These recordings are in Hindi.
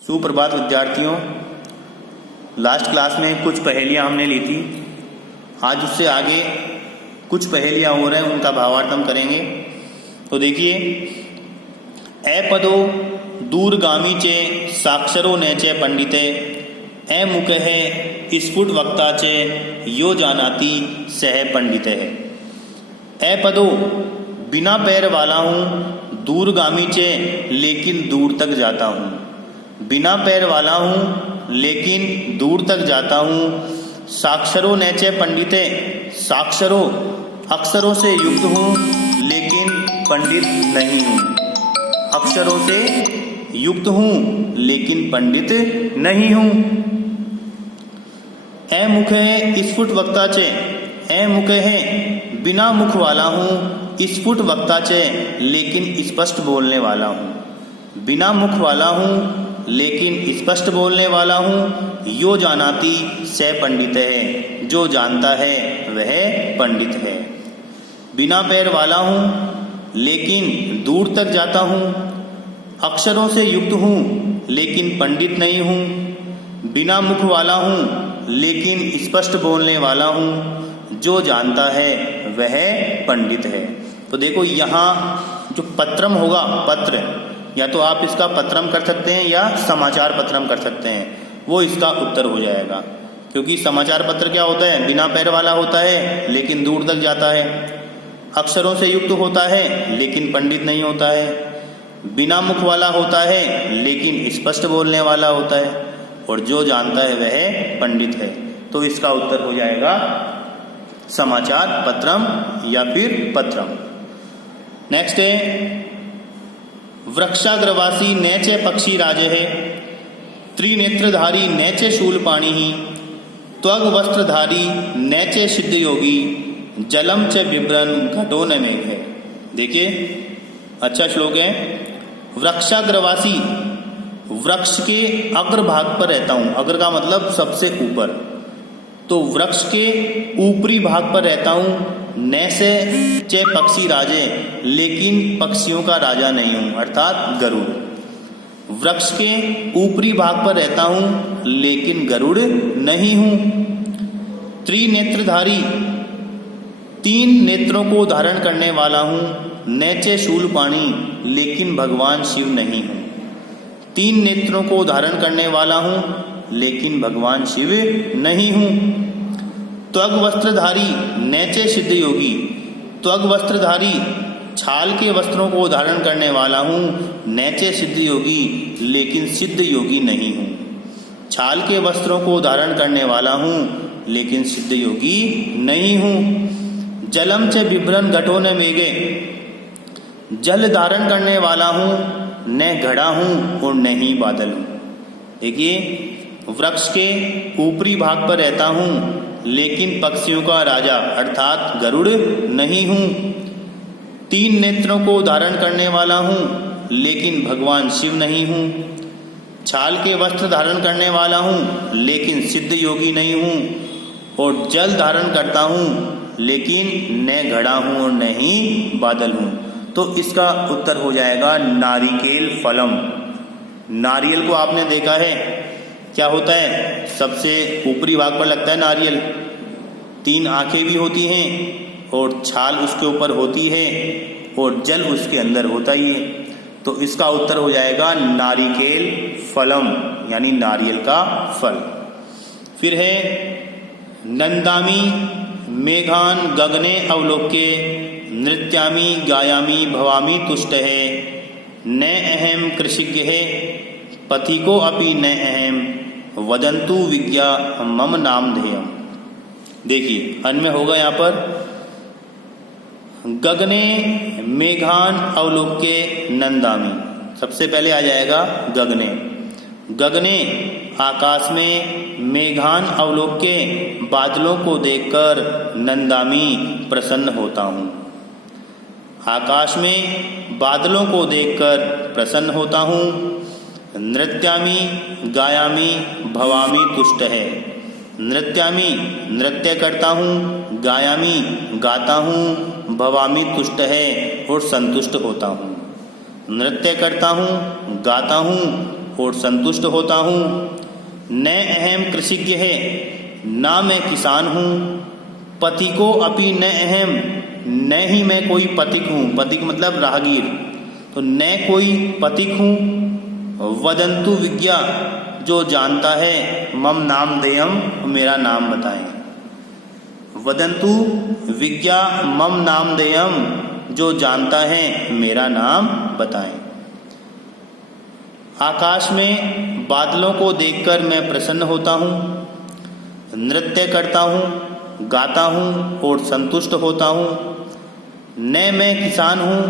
सुप्रभात विद्यार्थियों। लास्ट क्लास में कुछ पहेलियां हमने ली थी। आज उससे आगे कुछ पहेलियां हो रहे हैं, उनका भावार्थ हम करेंगे। तो देखिए, ए पदो दूरगामी चे साक्षरो नैचे पंडिते ए मुख है स्फुट वक्ता चे यो जानाती सह पंडित है। ए पदो बिना पैर वाला हूँ, दूरगामी चे लेकिन दूर तक जाता हूँ। बिना पैर वाला हूँ लेकिन दूर तक जाता हूँ। साक्षरो नैचे पंडिते, साक्षरों अक्षरों से युक्त हूँ लेकिन पंडित नहीं हूँ। अक्षरों से युक्त हूँ लेकिन पंडित नहीं हूँ। ए मुख है स्फुट वक्ता चे, ए मुख है बिना मुख वाला हूँ, स्फुट वक्ता चे लेकिन स्पष्ट बोलने वाला हूँ। बिना मुख वाला हूँ लेकिन स्पष्ट बोलने वाला हूँ। यो जानाती से पंडित है, जो जानता है वह पंडित है। बिना पैर वाला हूँ लेकिन दूर तक जाता हूँ। अक्षरों से युक्त हूँ लेकिन पंडित नहीं हूँ। बिना मुख वाला हूँ लेकिन स्पष्ट बोलने वाला हूँ। जो जानता है वह पंडित है। तो देखो, यहाँ जो पत्रम होगा, पत्र, या तो आप इसका पत्रम कर सकते हैं या समाचार पत्रम कर सकते हैं, वो इसका उत्तर हो जाएगा। क्योंकि समाचार पत्र क्या होता है, बिना पैर वाला होता है लेकिन दूर तक जाता है। अक्षरों से युक्त होता है लेकिन पंडित नहीं होता है। बिना मुख वाला होता है लेकिन स्पष्ट बोलने वाला होता है। और जो जानता है वह पंडित है। तो इसका उत्तर हो जाएगा समाचार पत्रम या फिर पत्रम। नेक्स्ट है, वृक्षाग्रवासी नैचे पक्षी राजे है, त्रिनेत्रधारी नैचे शूलपाणि ही, त्वग वस्त्रधारी नैचे सिद्ध योगी, जलम च बिभ्रन घटो न मेघ है। देखिए, अच्छा श्लोक है। वृक्षाग्रवासी, वृक्ष के अग्रभाग पर रहता हूं। अग्र का मतलब सबसे ऊपर, तो वृक्ष के ऊपरी भाग पर रहता हूं। नैसे चे पक्षी राजे, लेकिन पक्षियों का राजा नहीं हूं, अर्थात गरुड़। वृक्ष के ऊपरी भाग पर रहता हूं लेकिन गरुड़ नहीं हूं। त्रिनेत्रधारी, तीन नेत्रों को धारण करने वाला हूं। नैचे शूलपाणि, लेकिन भगवान शिव नहीं हूं। तीन नेत्रों को धारण करने वाला हूं लेकिन भगवान शिव नहीं हूं। त्वग वस्त्रधारी नैचे सिद्ध योगी, त्वग वस्त्रधारी छाल के वस्त्रों को धारण करने वाला हूँ। नैचे सिद्ध योगी, लेकिन सिद्ध योगी नहीं हूँ। छाल के वस्त्रों को धारण करने वाला हूँ लेकिन सिद्ध योगी नहीं हूँ। जलम च बिभ्रन घटो न मेघे, जल धारण करने वाला हूँ, न घड़ा हूँ और न ही बादल हूँ। देखिए, वृक्ष के ऊपरी भाग पर रहता हूँ लेकिन पक्षियों का राजा अर्थात गरुड़ नहीं हूँ। तीन नेत्रों को धारण करने वाला हूँ लेकिन भगवान शिव नहीं हूँ। छाल के वस्त्र धारण करने वाला हूँ लेकिन सिद्ध योगी नहीं हूँ। और जल धारण करता हूँ लेकिन न घड़ा हूँ और न ही बादल हूँ। तो इसका उत्तर हो जाएगा नारिकेल फलम। नारियल को आपने देखा है, क्या होता है, सबसे ऊपरी भाग पर लगता है नारियल। तीन आंखें भी होती हैं और छाल उसके ऊपर होती है और जल उसके अंदर होता ही है। तो इसका उत्तर हो जाएगा नारिकेल फलम, यानी नारियल का फल। फिर है, नंदामी मेघान गगने अवलोके, नृत्यामी गायामी भवामी तुष्ट है, न अहम कृषिज्ञ है, पथिको अपि न अहम, वदंतु विज्ञा मम नाम ध्येयम। देखिए, अन्य होगा यहाँ पर, गगने मेघान अवलोके नंदामी। सबसे पहले आ जाएगा गगने। गगने आकाश में, मेघान अवलोके बादलों को देखकर, नंदामी प्रसन्न होता हूँ। आकाश में बादलों को देखकर प्रसन्न होता हूँ। नृत्यामी गायामी भवामी तुष्ट है। नृत्यामी नृत्य करता हूँ, गायामी गाता हूँ, भवामी तुष्ट है और संतुष्ट होता हूँ। नृत्य करता हूँ, गाता हूँ और संतुष्ट होता हूँ। न अहम कृषिज्ञ है, ना मैं किसान हूँ। पथिको अपि न अहम, न ही मैं कोई पथिक हूँ। पथिक मतलब राहगीर, तो न कोई पथिक हूँ। वदंतु विज्ञा, जो जानता है। मम नाम देयम, मेरा नाम बताएं। वदंतु विज्ञा मम नाम देयम, जो जानता है मेरा नाम बताएं। आकाश में बादलों को देखकर मैं प्रसन्न होता हूँ। नृत्य करता हूँ, गाता हूँ और संतुष्ट होता हूँ। न मैं किसान हूँ,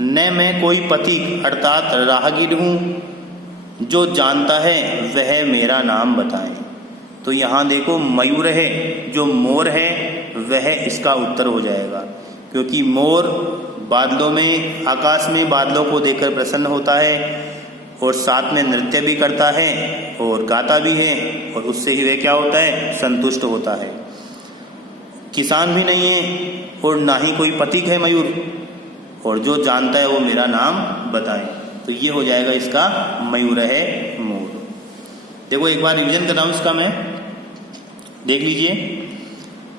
न मैं कोई पथिक अर्थात राहगीर हूँ। जो जानता है वह मेरा नाम बताएं। तो यहाँ देखो मयूर है, जो मोर है वह इसका उत्तर हो जाएगा, क्योंकि मोर बादलों में, आकाश में बादलों को देखकर प्रसन्न होता है और साथ में नृत्य भी करता है और गाता भी है, और उससे ही वह क्या होता है, संतुष्ट होता है। किसान भी नहीं है और ना ही कोई पथिक है मयूर, और जो जानता है वो मेरा नाम बताएं। तो ये हो जाएगा इसका मयूर है मोर। देखो एक बार रिवीजन कर रहा हूँ इसका मैं, देख लीजिए।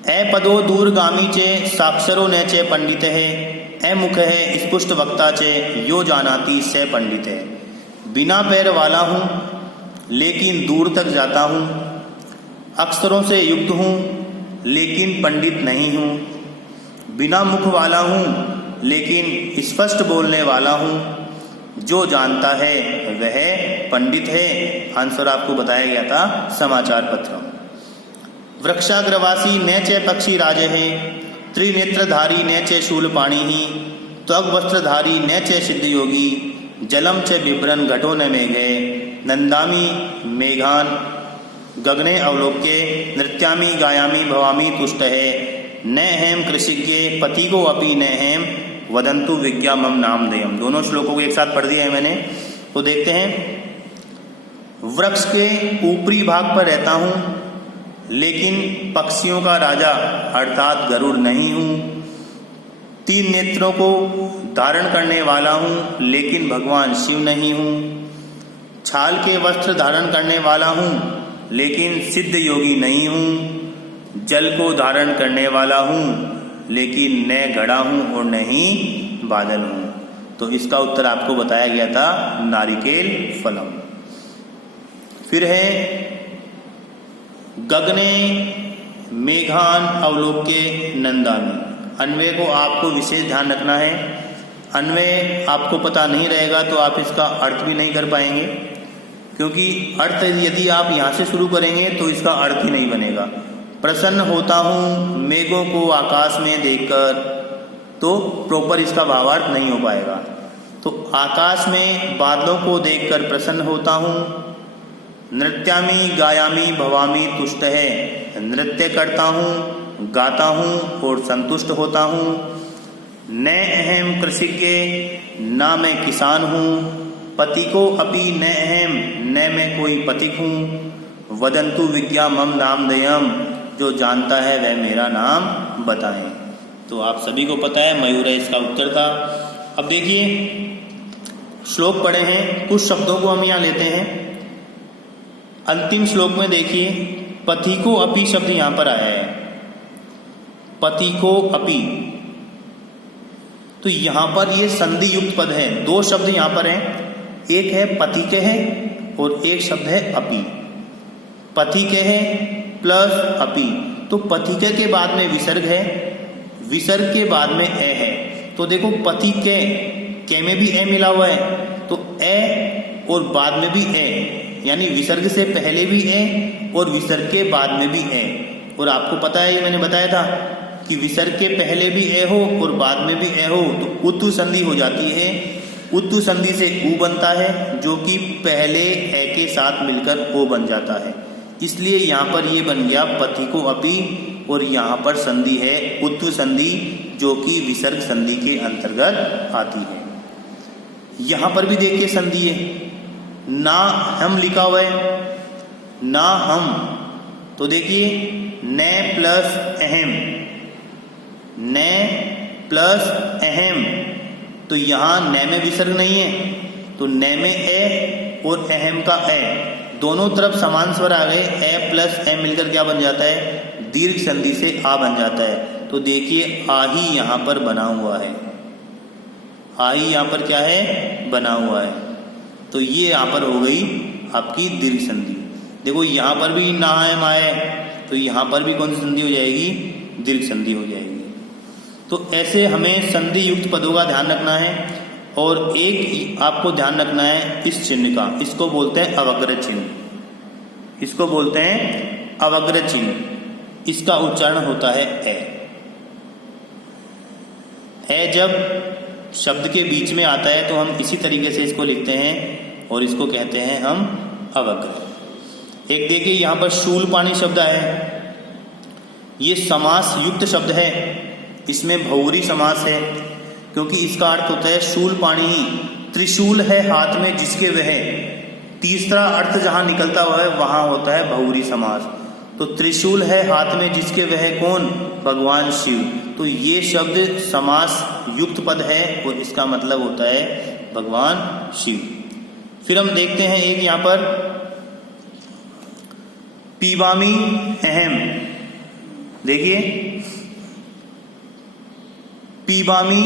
ए पदो दूरगामी चे साक्षरो न चे पंडित है। ए मुख है स्पुष्ट वक्ता चे, यो जानाति से पंडित है। बिना पैर वाला हूँ लेकिन दूर तक जाता हूँ। अक्षरों से युक्त हूँ लेकिन पंडित नहीं हूँ। बिना मुख वाला हूँ लेकिन स्पष्ट बोलने वाला हूँ। जो जानता है वह पंडित है। आंसर आपको बताया गया था समाचार पत्र। वृक्षाग्रवासी न चे पक्षी राजे है। त्रिनेत्रधारी न चे शूलपाणि ही। त्वग वस्त्रधारी न चे सिद्ध योगी। जलम च बिभ्रन घटो न मेघे। नंदामि मेघान गगने अवलोक्ये। नृत्यामि गायामि भवामि तुष्ट है। न हेम कृषिज्ञे पथिको अपि न हेम। वदंतु विज्ञा मम नाम देयम। दोनों श्लोकों को एक साथ पढ़ दिया है मैंने, तो देखते हैं। वृक्ष के ऊपरी भाग पर रहता हूँ लेकिन पक्षियों का राजा अर्थात गरुड़ नहीं हूँ। 3 नेत्रों को धारण करने वाला हूँ लेकिन भगवान शिव नहीं हूँ। छाल के वस्त्र धारण करने वाला हूँ लेकिन सिद्ध योगी नहीं हूँ। जल को धारण करने वाला हूँ लेकिन न घड़ा हूँ और न ही बादल हूँ। तो इसका उत्तर आपको बताया गया था नारिकेल फलम। फिर है गगने मेघान अवलोक्ये नंदामि। अन्वय को आपको विशेष ध्यान रखना है। अन्वय आपको पता नहीं रहेगा तो आप इसका अर्थ भी नहीं कर पाएंगे, क्योंकि अर्थ यदि आप यहाँ से शुरू करेंगे तो इसका अर्थ ही नहीं बनेगा। प्रसन्न होता हूँ मेघों को आकाश में देखकर, तो प्रॉपर इसका भावार्थ नहीं हो पाएगा। तो आकाश में बादलों को देखकर प्रसन्न होता हूँ। नृत्यामि गायामि भवामि तुष्ट है। नृत्य करता हूँ, गाता हूँ और संतुष्ट होता हूँ। न अहम कृषिज्ञे, ना मैं किसान हूँ। पथिको अपि न अहम, न मैं कोई पथिक हूँ। वदंतु विज्ञा मम नाम देयम, जो जानता है वह मेरा नाम बताएं। तो आप सभी को पता है मयूर है इसका उत्तर था। अब देखिए श्लोक पढ़े हैं, कुछ शब्दों को हम यहाँ लेते हैं। अंतिम श्लोक में देखिए पथिको अपि शब्द यहाँ पर आया है। पथिको अपि, तो यहाँ पर ये संधि युक्त पद है। 2 शब्द यहाँ पर हैं, एक है पथिके है और एक शब्द है अपि। पथिके है प्लस अपि, तो पथिके के बाद में विसर्ग है, विसर्ग के बाद में ए है। तो देखो पथिके के में भी ए मिला हुआ है, तो ए और बाद में भी ए, यानी विसर्ग से पहले भी ए और विसर्ग के बाद में भी ए। और आपको पता है, ये मैंने बताया था कि विसर्ग के पहले भी ए हो और बाद में भी ए हो तो उत्तु संधि हो जाती है। उत्तु संधि से उ बनता है, जो कि पहले ए के साथ मिलकर ओ बन जाता है। इसलिए यहाँ पर ये बन गया पथिको अपि, और यहाँ पर संधि है उत्तु संधि, जो कि विसर्ग संधि के अंतर्गत आती है। यहाँ पर भी देखिए संधि है, ना हम लिखा हुआ है, ना हम, तो देखिए न प्लस अहम, न प्लस अहम, तो यहाँ न में विसर्ग नहीं है, तो न में ए और अहम का ए, दोनों तरफ समान स्वर आ गए, ए प्लस ए मिलकर क्या बन जाता है, दीर्घ संधि से आ बन जाता है। तो देखिए आ ही यहाँ पर बना हुआ है, आ ही यहाँ पर क्या है, बना हुआ है। तो ये यहाँ पर हो गई आपकी दीर्घ संधि। देखो यहाँ पर भी ना अहम आए, तो यहाँ पर भी कौन सी संधि हो जाएगी, दीर्घ संधि हो जाएगी। तो ऐसे हमें संधि युक्त पदों का ध्यान रखना है। और एक आपको ध्यान रखना है इस चिन्ह का, इसको बोलते हैं अवग्र चिन्ह, इसको बोलते हैं अवग्र चिन्ह। इसका उच्चारण होता है ए। ए जब शब्द के बीच में आता है तो हम इसी तरीके से इसको लिखते हैं और इसको कहते हैं हम अवग्र। एक देखिए यहाँ पर शूलपाणी शब्द है, ये समास युक्त शब्द है, इसमें बहुव्रीहि समास है, क्योंकि इसका अर्थ होता है शूलपाणी, त्रिशूल है हाथ में जिसके वह, तीसरा अर्थ जहां निकलता हुआ है वहां होता है बहुव्रीहि समास। तो त्रिशूल है हाथ में जिसके वह कौन, भगवान शिव। तो ये शब्द समास युक्त पद है और इसका मतलब होता है भगवान शिव। फिर हम देखते हैं एक यहाँ पर पीबामी अहम, देखिए पीबामी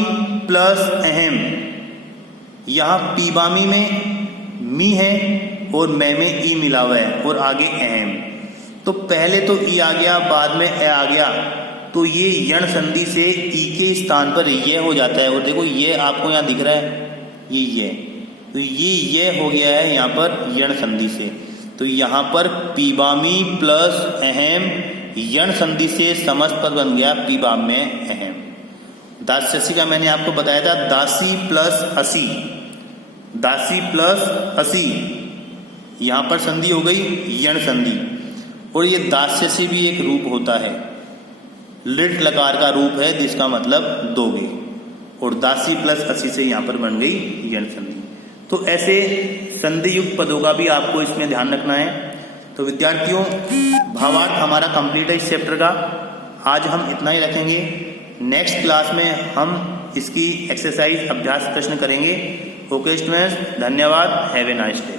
प्लस अहम, यहां पीबामी में मी है और मैं में ई मिला हुआ है और आगे अहम। तो पहले तो ई आ गया, बाद में ए आ गया, तो ये यण संधि से ई के स्थान पर ये हो जाता है। और देखो ये आपको यहाँ दिख रहा है, ये तो ये हो गया है यहाँ पर यण संधि से। तो यहाँ पर पीबामी प्लस अहम यण संधि से समस्त पद बन गया पीबाम में अहम। दास्यसी का मैंने आपको बताया था दासी प्लस असी, दासी प्लस असी, यहां पर संधि हो गई यण संधि। और ये दास्यसी भी एक रूप होता है, लिट लकार का रूप है जिसका मतलब दोगे, और दासी प्लस असी से यहां पर बन गई यण संधि। तो ऐसे संधि युक्त पदों का भी आपको इसमें ध्यान रखना है। तो विद्यार्थियों भावार्थ हमारा कंप्लीट है इस चैप्टर का। आज हम इतना ही रखेंगे। नेक्स्ट क्लास में हम इसकी एक्सरसाइज अभ्यास प्रश्न करेंगे। ओके स्टूडेंट्स, धन्यवाद। Have a nice day.